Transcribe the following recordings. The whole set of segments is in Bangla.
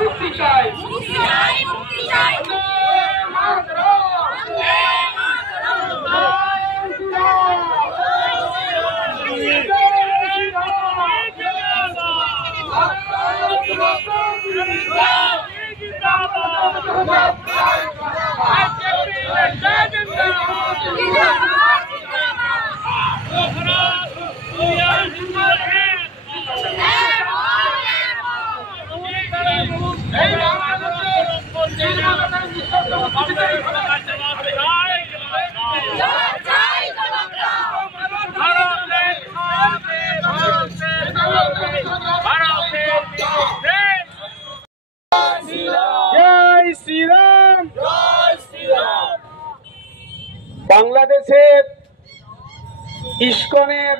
মুক্তি চাই বাংলাদেশের ইস্কনের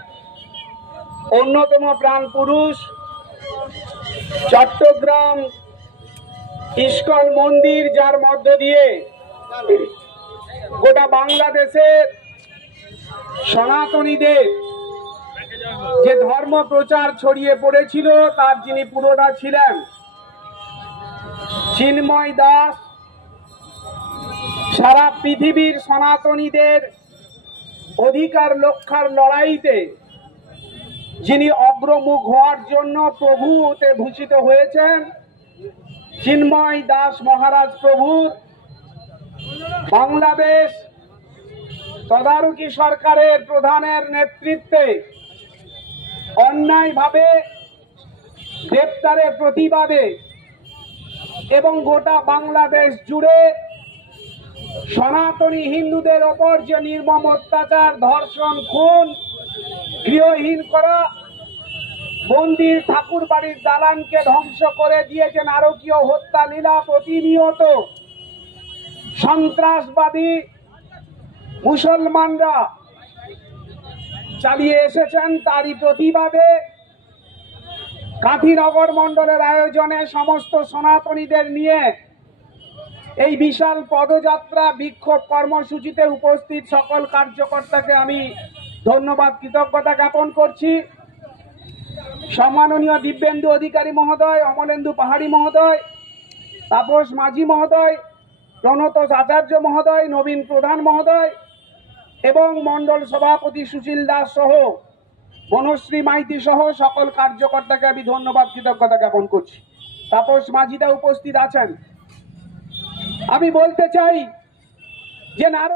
অন্যতম প্রাণ পুরুষ চট্টগ্রাম ইস্কন মন্দির, যার মধ্য দিয়ে গোটা বাংলাদেশের সনাতনীদের যে ধর্ম প্রচার ছড়িয়ে পড়েছিল, তার যিনি পুরোধা ছিলেন চিন্ময় দাস, সারা পৃথিবীর সনাতনীদের অধিকার রক্ষার লড়াইতে যিনি অগ্রমুখ হওয়ার জন্য প্রভুতে ভূষিত হয়েছেন, চিন্ময় দাস মহারাজ প্রভুর বাংলাদেশ তদারকি সরকারের প্রধানের নেতৃত্বে অন্যায়ভাবে গ্রেপ্তারের প্রতিবাদে এবং গোটা বাংলাদেশ জুড়ে সনাতনী হিন্দুদের ওপর যে নির্মম অত্যাচার, ধর্ষণ, খুন, গৃহহীন করা, মন্দির ঠাকুর বাড়ির দালানকে ধ্বংস করে দিয়েছে, নারকীয় হত্যা লীলা প্রতিনিয়ত সন্ত্রাসবাদী মুসলমানরা চালিয়ে এসেছেন, তারই প্রতিবাদে কাঁথিনগর মণ্ডলের আয়োজনে সমস্ত সনাতনীদের নিয়ে এই বিশাল পদযাত্রা বিক্ষোভ কর্মসূচিতে উপস্থিত সকল কার্যকর্তাকে আমি ধন্যবাদ, কৃতজ্ঞতা জ্ঞাপন করছি। সম্মাননীয় দিব্যেন্দু অধিকারী মহোদয়, অমলেন্দু পাহাড়ি মহোদয়, তাপস মাঝি মহোদয়, প্রণত আচার্য মহোদয়, নবীন প্রধান মহোদয় এবং মণ্ডল সভাপতি সুশীল দাস সহ বনশ্রী মাইতি সহ সকল কার্যকর্তাকে আমি ধন্যবাদ, কৃতজ্ঞতা জ্ঞাপন করছি। তাপস মাঝিদা উপস্থিত আছেন। আমি বলতে চাই যে